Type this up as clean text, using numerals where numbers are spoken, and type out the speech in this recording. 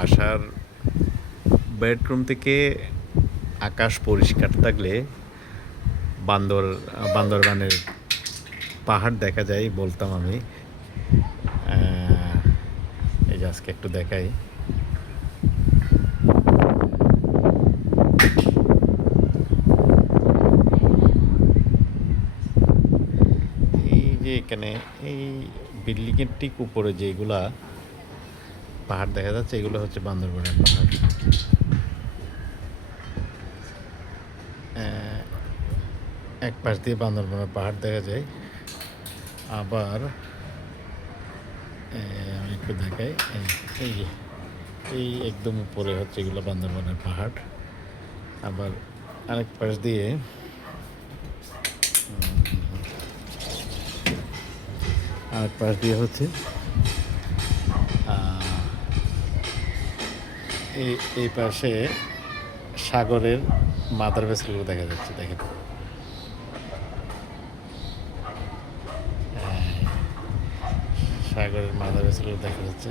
বাসার বেডরুম থেকে আকাশ পরিষ্কার থাকলে বান্দরবানের পাহাড় দেখা যায় বলতাম আমি। এই যে আজকে একটু দেখাই। এই যে এখানে এই বিল্ডিংয়ের ঠিক উপরে যেগুলা পাহাড় দেখা যাচ্ছে, এগুলো হচ্ছে বান্দরবানের পাহাড়। এক পাশ দিয়ে বান্দরবানের পাহাড় দেখা যায়। আবার আমি একটু দেখাই, এই যে এই একদম উপরে হচ্ছে এগুলো বান্দরবানের পাহাড়। আবার আরেক পাশ দিয়ে হচ্ছে এই পাশে সাগরের মাদার ভেসেলগুলো দেখা যাচ্ছে। দেখেন, সাগরের মাদার ভেসেলগুলো দেখা যাচ্ছে।